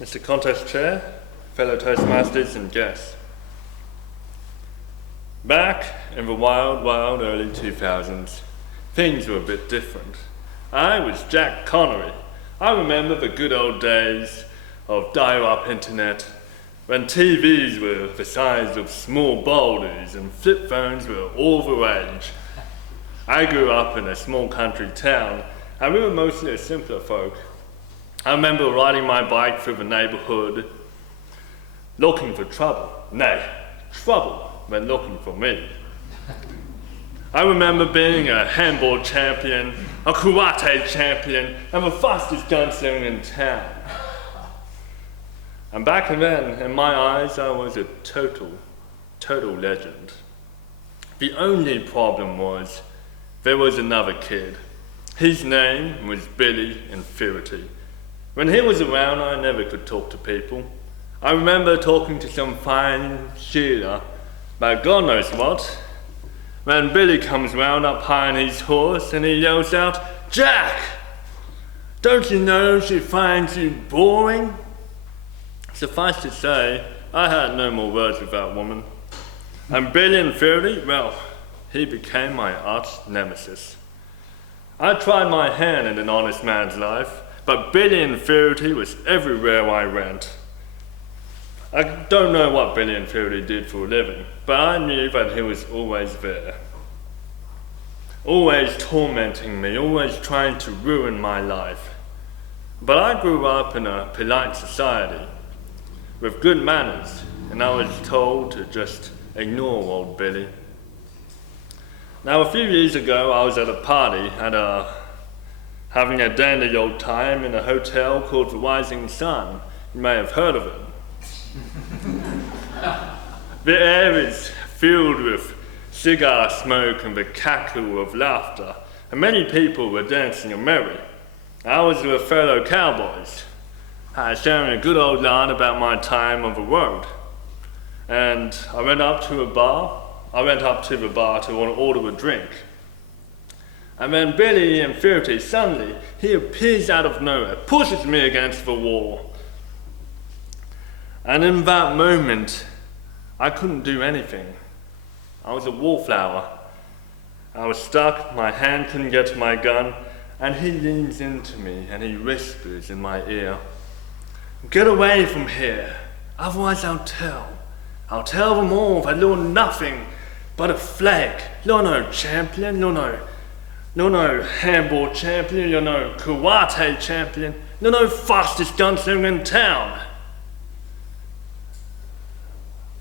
Mr. Contest Chair, fellow Toastmasters and guests. Back in the wild, wild early 2000s, things were a bit different. I was Jack Connery. I remember the good old days of dial-up internet, when TVs were the size of small boulders and flip phones were all the rage. I grew up in a small country town, and we were mostly a simpler folk. I remember riding my bike through the neighborhood, looking for trouble. Nay, trouble when looking for me. I remember being a handball champion, a karate champion, and the fastest gunslinger in town. And back then, in my eyes, I was a total legend. The only problem was, there was another kid. His name was Billy Inferiority. When he was around, I never could talk to people. I remember talking to some fine cheerleader about God knows what. When Billy comes round up high on his horse and he yells out, "Jack! Don't you know she finds you boring?" Suffice to say, I had no more words with that woman. And Billy Inferiority, well, he became my arch nemesis. I tried my hand in an honest man's life, but Billy Inferiority was everywhere I went. I don't know what Billy Inferiority did for a living, but I knew that he was always there. Always tormenting me, always trying to ruin my life. But I grew up in a polite society, with good manners, and I was told to just ignore old Billy. Now, a few years ago, I was at a party having a dandy old time in a hotel called the Rising Sun. You may have heard of it. The air is filled with cigar smoke and the cackle of laughter, and many people were dancing and merry. I was with fellow cowboys, sharing a good old line about my time on the road. And I went up to the bar to order a drink. And then Billy Inferiority, suddenly, he appears out of nowhere, pushes me against the wall. And in that moment, I couldn't do anything. I was a wallflower. I was stuck, my hand couldn't get to my gun, and he leans into me and he whispers in my ear, "Get away from here, otherwise I'll tell them all that you're nothing but a flag. You're no champion, you're no handball champion, you're no karate champion, you're no fastest gunslinger in town.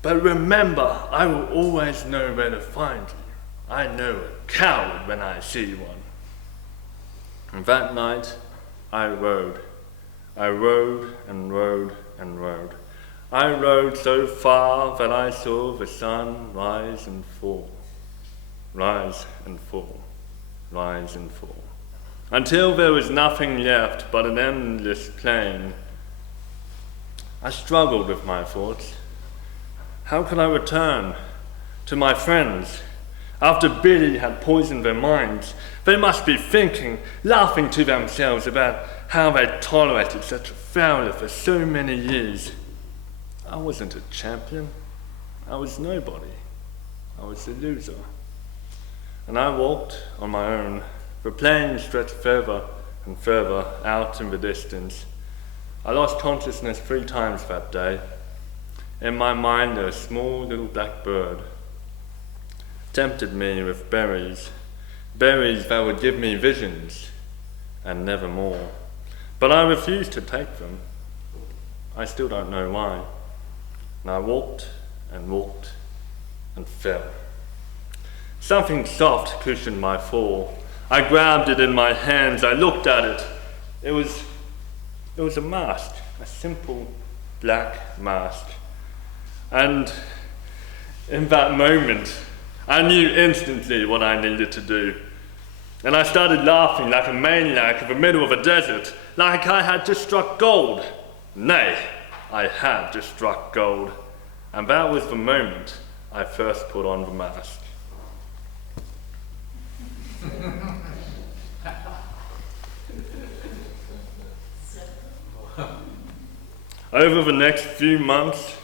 But remember, I will always know where to find you. I know a coward when I see one." And that night, I rode. I rode and rode and rode. I rode so far that I saw the sun rise and fall, rise and fall, rise and fall, until there was nothing left but an endless plain. I struggled with my thoughts. How could I return to my friends? After Billy had poisoned their minds, they must be thinking, laughing to themselves about how they tolerated such a failure for so many years. I wasn't a champion. I was nobody. I was a loser. And I walked on my own. The plain stretched further and further out in the distance. I lost consciousness 3 times that day. In my mind, a small little black bird tempted me with berries that would give me visions and never more. But I refused to take them. I still don't know why. And I walked and walked and fell. Something soft cushioned my fall. I grabbed it in my hands. I looked at it. It was a mask, a simple black mask. And in that moment, I knew instantly what I needed to do. And I started laughing like a maniac in the middle of a desert, like I had just struck gold. Nay, I had just struck gold. And that was the moment I first put on the mask. Over the next few months,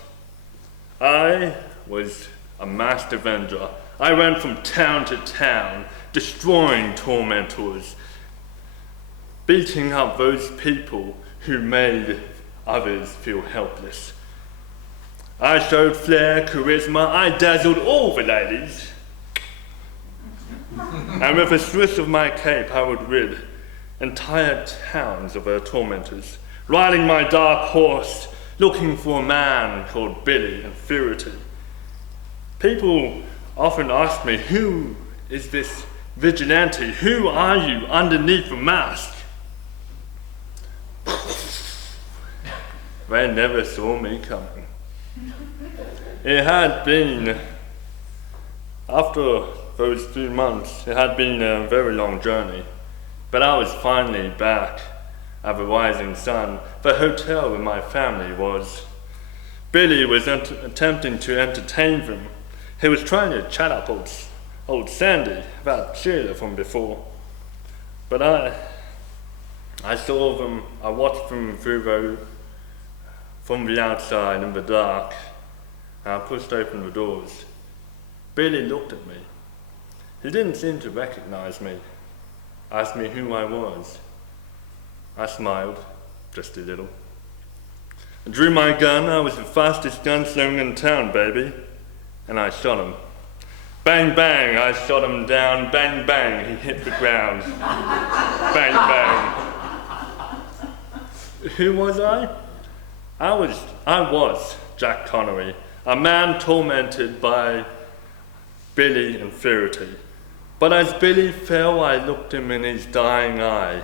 I was a master avenger. I went from town to town, destroying tormentors, beating up those people who made others feel helpless. I showed flair, charisma, I dazzled all the ladies. And with a swish of my cape, I would rid entire towns of their tormentors, riding my dark horse, looking for a man called Billy and Purity. People often ask me, who is this vigilante? Who are you underneath the mask? They never saw me coming. It had been, after those few months, it had been a very long journey, but I was finally back at the Rising Sun, the hotel where my family was. Billy was attempting to entertain them. He was trying to chat up old Sandy, that Sheila from before. But I saw them, I watched them from the outside in the dark, and I pushed open the doors. Billy looked at me. He didn't seem to recognize me, asked me who I was. I smiled, just a little. I drew my gun. I was the fastest gunslinger in town, baby, and I shot him. Bang, bang, I shot him down. Bang, bang, he hit the ground. Bang, bang. Who was I? I was Jack Connery, a man tormented by Billy and Purity. But as Billy fell, I looked him in his dying eye,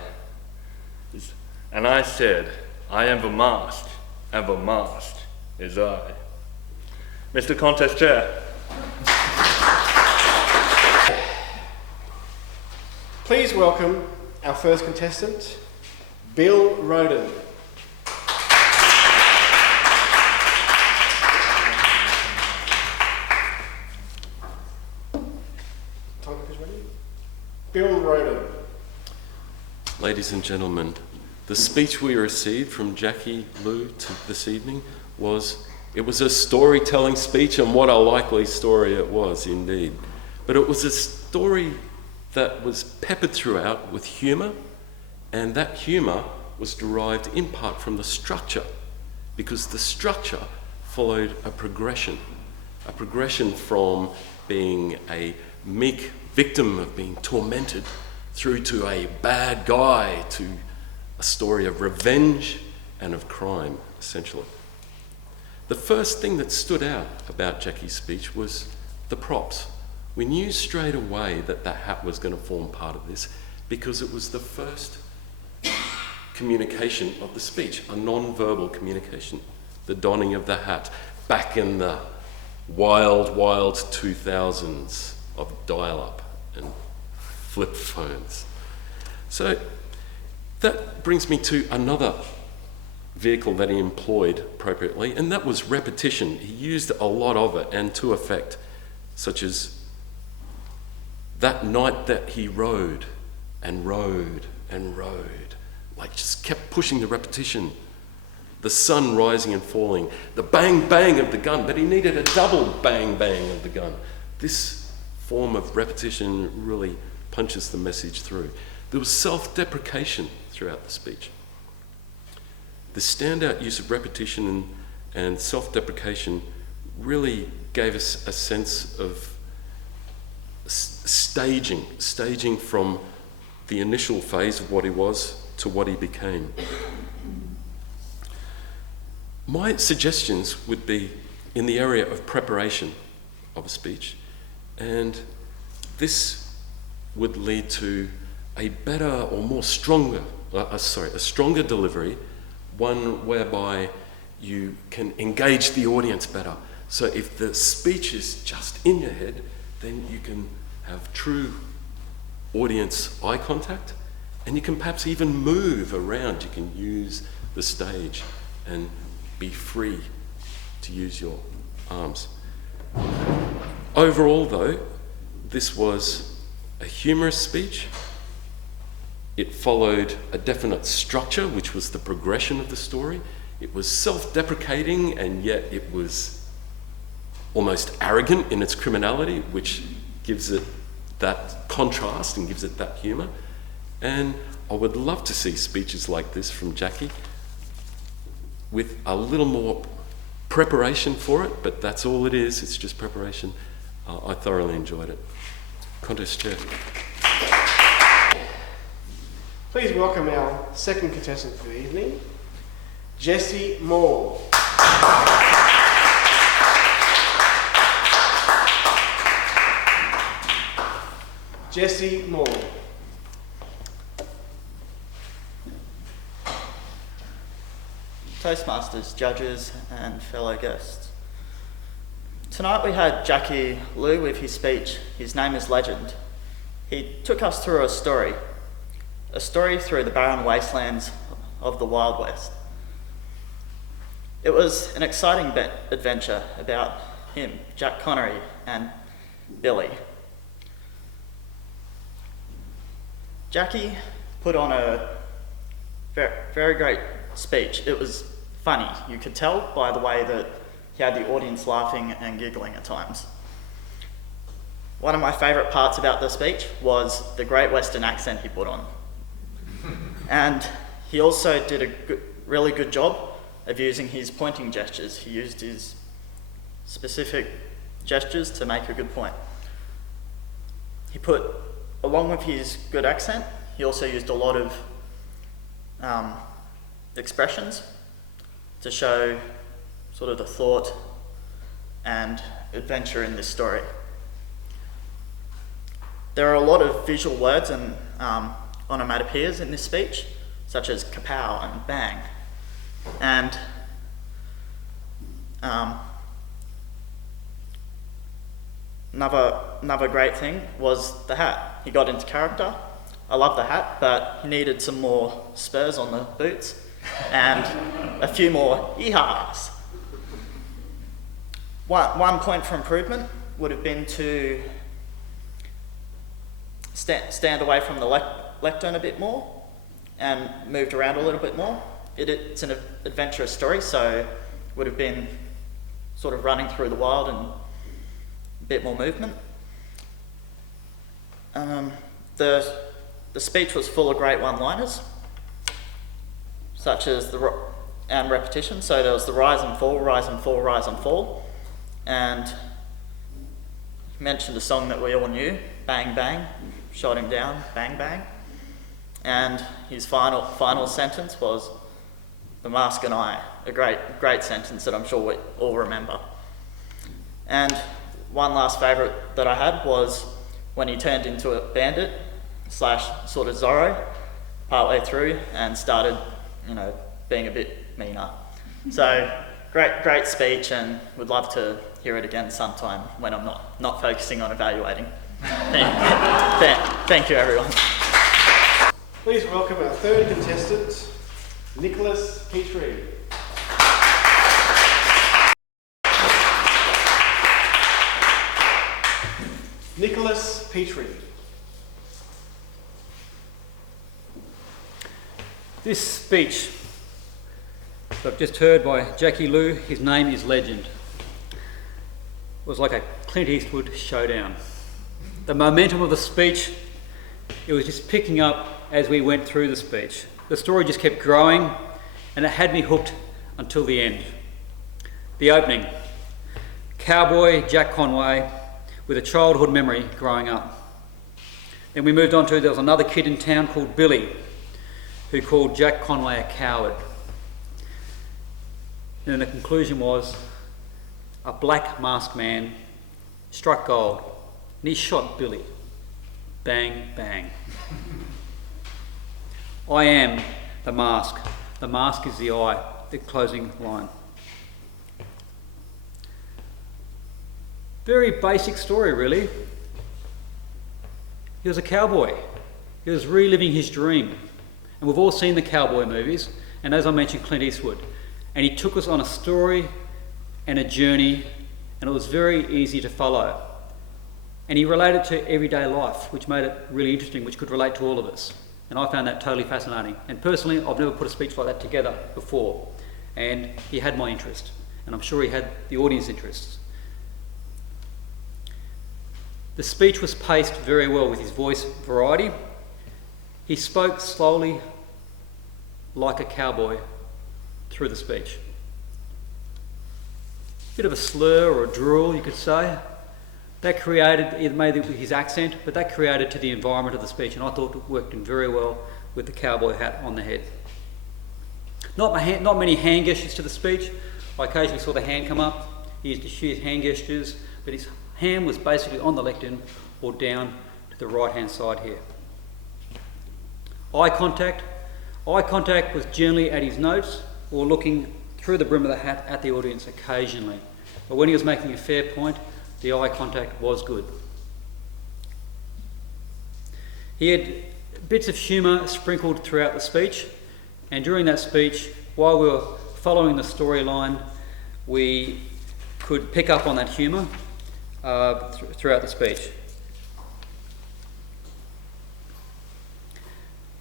and I said, I am the mask, and the mask is I. Mr. Contest Chair. Please welcome our first contestant, Bill Rodin. Bill Rodin. Ladies and gentlemen, the speech we received from Jacky Lou this evening was a storytelling speech, and what a likely story it was indeed. But it was a story that was peppered throughout with humour, and that humour was derived in part from the structure, because the structure followed a progression from being a meek victim of being tormented through to a bad guy, to a story of revenge and of crime, essentially. The first thing that stood out about Jacky's speech was the props. We knew straight away that the hat was going to form part of this, because it was the first communication of the speech, a non-verbal communication, the donning of the hat, back in the wild 2000s of dial-up and flip phones. So that brings me to another vehicle that he employed appropriately, and that was repetition. He used a lot of it, and to effect, such as that night that he rode and rode and rode, like just kept pushing the repetition. The sun rising and falling, the bang bang of the gun, but he needed a double bang bang of the gun. This form of repetition really punches the message through. There was self-deprecation throughout the speech. The standout use of repetition and self-deprecation really gave us a sense of staging from the initial phase of what he was to what he became. My suggestions would be in the area of preparation of a speech, and this would lead to a better or more stronger, a stronger delivery, one whereby you can engage the audience better. So if the speech is just in your head, then you can have true audience eye contact, and you can perhaps even move around. You can use the stage and be free to use your arms. Overall, though, this was a humorous speech. It followed a definite structure, which was the progression of the story. It was self-deprecating, and yet it was almost arrogant in its criminality, which gives it that contrast and gives it that humour. And I would love to see speeches like this from Jacky with a little more preparation for it, but that's all it is, it's just preparation. I thoroughly enjoyed it. Contest Chair. Please welcome our second contestant for the evening, Jessie More. Jessie More. Toastmasters, judges and fellow guests. Tonight we had Jacky Lou with his speech, His Name is Legend. He took us through a story through the barren wastelands of the Wild West. It was an exciting adventure about him, Jack Connery, and Billy. Jacky put on a very, very great speech. It was funny. You could tell by the way that he had the audience laughing and giggling at times. One of my favourite parts about the speech was the Great Western accent he put on. And he also did a really good job of using his pointing gestures. He used his specific gestures to make a good point. He put, along with his good accent, he also used a lot of expressions to show sort of the thought and adventure in this story. There are a lot of visual words and onomatopoeias in this speech, such as kapow and bang. And another great thing was the hat. He got into character. I love the hat, but he needed some more spurs on the boots and a few more yee-haws. One point for improvement would have been to stand away from the lectern a bit more and moved around a little bit more. It's an adventurous story, so would have been sort of running through the wild and a bit more movement. The speech was full of great one-liners, such as and repetition. So there was the rise and fall, rise and fall, rise and fall. And he mentioned a song that we all knew, Bang Bang, shot him down, bang bang. And his final sentence was, the mask and I, a great sentence that I'm sure we all remember. And one last favourite that I had was when he turned into a bandit / sort of Zorro partway through and started, being a bit meaner. So great speech, and would love to hear it again sometime when I'm not focusing on evaluating. Thank you, everyone. Please welcome our third contestant, Nicholas Petrie. Nicholas Petrie. This speech that I've just heard by Jacky Lou, His Name is Legend, was like a Clint Eastwood showdown. The momentum of the speech, it was just picking up as we went through the speech. The story just kept growing and it had me hooked until the end. The opening, cowboy Jack Conway with a childhood memory growing up. Then we moved on to, there was another kid in town called Billy who called Jack Conway a coward. And then the conclusion was a black masked man struck gold and he shot Billy. Bang, bang. I am the mask. The mask is the eye, the closing line. Very basic story, really. He was a cowboy. He was reliving his dream. And we've all seen the cowboy movies, and as I mentioned, Clint Eastwood. And he took us on a story and a journey, and it was very easy to follow. And he related to everyday life, which made it really interesting, which could relate to all of us. And I found that totally fascinating. And personally, I've never put a speech like that together before. and he had my interest, and I'm sure he had the audience interests. The speech was paced very well with his voice variety. He spoke slowly like a cowboy through the speech. Bit of a slur or a drool, you could say. That created, it made his accent, but that created to the environment of the speech, and I thought it worked in very well with the cowboy hat on the head. Not many hand gestures to the speech. I occasionally saw the hand come up. He used to use hand gestures, but his hand was basically on the lectern or down to the right-hand side here. Eye contact. Eye contact was generally at his notes or looking through the brim of the hat at the audience occasionally. But when he was making a fair point, the eye contact was good. He had bits of humour sprinkled throughout the speech, and during that speech, while we were following the storyline, we could pick up on that humour throughout the speech.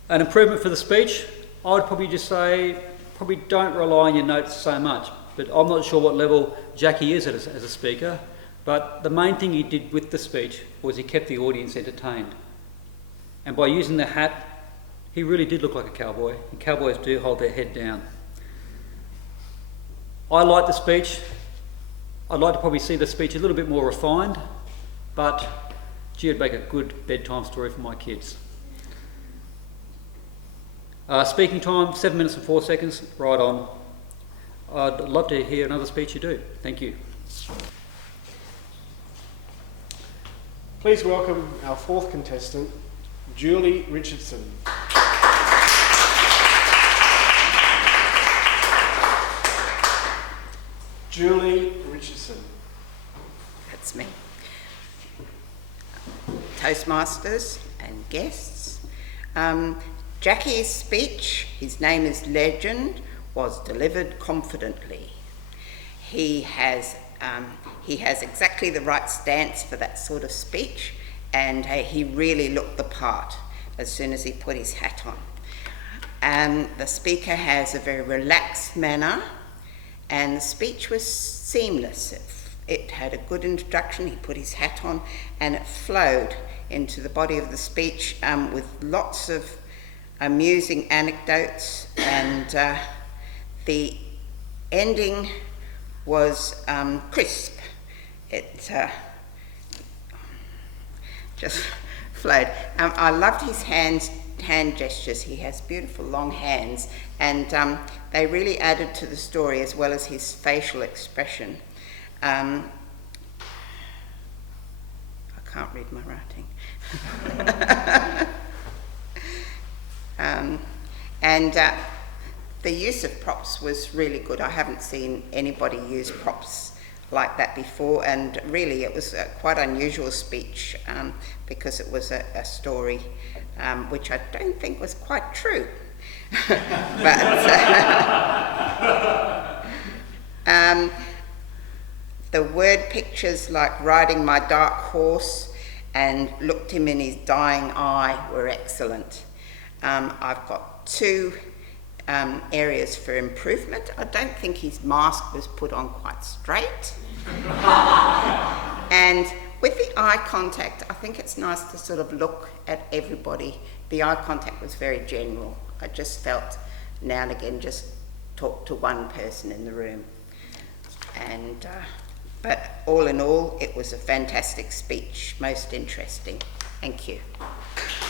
An improvement for the speech, I would probably just say, probably don't rely on your notes so much, but I'm not sure what level Jacky is as a speaker, but the main thing he did with the speech was he kept the audience entertained. And by using the hat, he really did look like a cowboy, and cowboys do hold their head down. I like the speech. I'd like to probably see the speech a little bit more refined, but gee, it'd make a good bedtime story for my kids. Speaking time, 7 minutes and 4 seconds, right on. I'd love to hear another speech you do. Thank you. Please welcome our fourth contestant, Julie Richardson. Julie Richardson. That's me. Toastmasters and guests. Jacky's speech, his name is Legend, was delivered confidently. He has exactly the right stance for that sort of speech, and he really looked the part as soon as he put his hat on. And the speaker has a very relaxed manner, and the speech was seamless. It had a good introduction, he put his hat on, and it flowed into the body of the speech with lots of amusing anecdotes, and the ending was crisp. It just flowed. I loved his hand gestures. He has beautiful long hands, and they really added to the story as well as his facial expression. I can't read my writing. And the use of props was really good. I haven't seen anybody use props like that before, and really it was a quite unusual speech because it was a story which I don't think was quite true. But the word pictures like riding my dark horse and looked him in his dying eye were excellent. I've got two areas for improvement. I don't think his mask was put on quite straight. And with the eye contact, I think it's nice to sort of look at everybody. The eye contact was very general. I just felt now and again just talk to one person in the room. And but all in all, it was a fantastic speech, most interesting. Thank you.